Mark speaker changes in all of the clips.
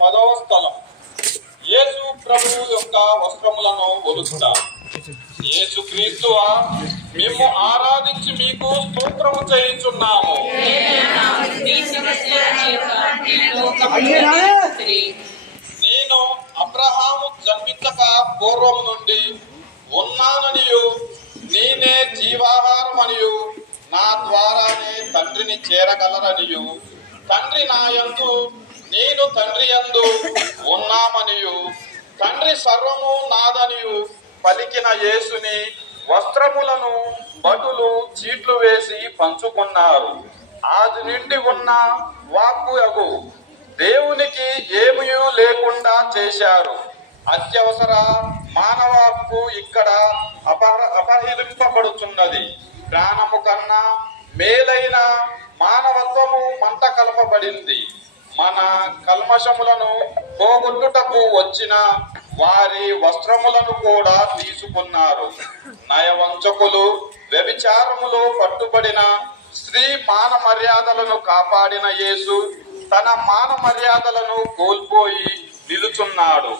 Speaker 1: పదవ స్థలం యేసు ప్రభువు యొక్క వస్త్రములను ఒలుచుట యేసు క్రీస్తువా మేము ఆరాధించి మీకు స్తోత్రము చేయించున్నాము పూర్వం నుండి ఉన్నాననియు నేనే జీవాహారమనియు నా ద్వారానే తండ్రిని చేరగలరనియు. తండ్రి నాయందు నేను తండ్రి యందు ఉన్నామనియు. తండ్రి సర్వము నాదనియు పలికిన యేసుని వస్త్రములను భటులు చీట్లు వేసి పంచుకున్నారు. ఆది నుండి ఉన్న వాక్కు దేవునికి ఏమీ లేకుండా చేశారు. అత్యవసర మానవ హక్కు ఇక్కడ అపహ అపహరింపబడుతున్నది ప్రాణము కన్నా మేలైన మానవత్వము మంట కలపబడింది. మన కల్మషములను పోగొట్టుటకు వచ్చిన వారి వస్త్రములను కూడా తీసుకున్నారు. నయవంచకులు వ్యభిచారములో పట్టుబడిన స్త్రీ మాన మర్యాదలను కాపాడిన యేసు తన మాన మర్యాదలను కోల్పోయి నిలుచున్నాడు.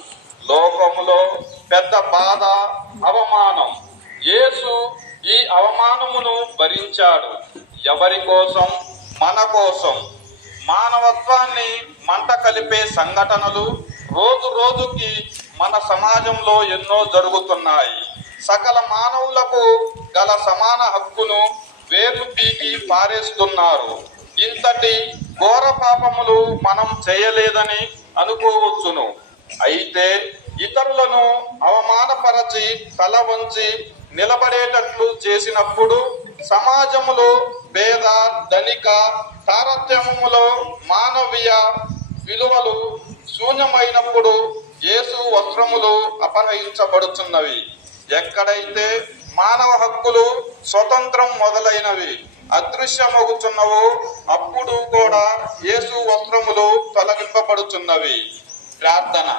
Speaker 1: లోకములో పెద్ద బాధ అవమానం. యేసు ఈ అవమానమును భరించాడు. ఎవరి కోసం? మన కోసం. మానవత్వాన్ని మంట కలిపే సంఘటనలు రోజు రోజుకి మన సమాజంలో ఎన్నో జరుగుతున్నాయి. సకల మానవులకు గల సమాన హక్కును వేర్లు పీకి పారేస్తున్నారు. ఇంతటి ఘోర పాపములు మనం చేయలేదని అనుకోవచ్చును. అయితే ఇతరులను అవమానపరచి తల వంచి నిలబడేటట్లు చేసినప్పుడు సమాజములో పేద ధనిక తారతమ్యములో మానవీయ విలువలు శూన్యమైనప్పుడు యేసు వస్త్రములు అపహరించబడుతున్నవి ఎక్కడైతే మానవ హక్కులు స్వతంత్రం మొదలైనవి అదృశ్యమవుతున్నవో అప్పుడు కూడా యేసు వస్త్రములు తొలగింపబడుతున్నవి ప్రార్థన.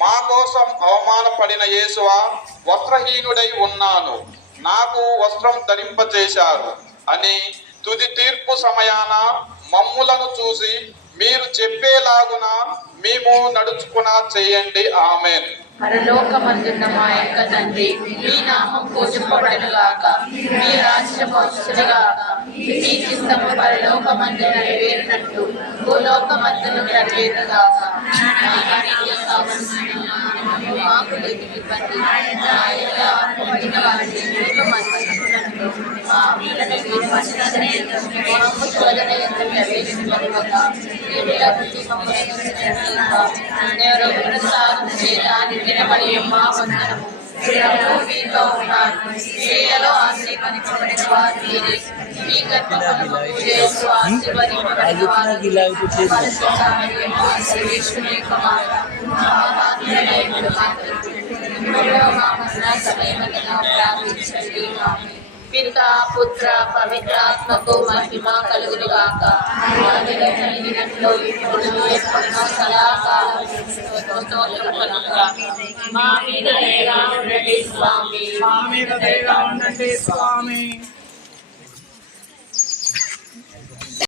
Speaker 1: మా కోసం అవమానపడిన యేసువా వస్త్రహీనుడై ఉన్నాను. నాకు వస్త్రం ధరింపచేశారు అని తుది తీర్పు సమయాన మమ్ములను చూసి మీరు చెప్పేలాగున మేము నడుచుకున్నా చేయండి. ఆమెన్.
Speaker 2: పరలోకమందున్న మా యొక్క తండ్రి మీ నామం పూజింపబడను గాక మీ రాజ్యం వచ్చును మీ చిత్తము పరలోకమందు నెరవేరినట్టు భూలోకమందును నెరవేరును గాక మాకు ఇవ్వండి నా వారిని మా వీళ్ళని మీరు మాకు శోధన మమ్మల్ని సాగు వినబడి మా వందనము మీతో ఉన్నారు స్త్రీలలో ఆశీర్వదించబడిన వారు మీరే మీ గర్భఫలము వారు యొక్క ప్రార్థించండి పిత పుత్ర పవిత్రాత్మకు మహిమ కలుగును గాక కలిగినట్లు ఇప్పుడు ఎప్పుడు సదాకాలం మా మీద దయగా ఉండండి స్వామి.
Speaker 3: మా మీద దయగా ఉండండి స్వామి.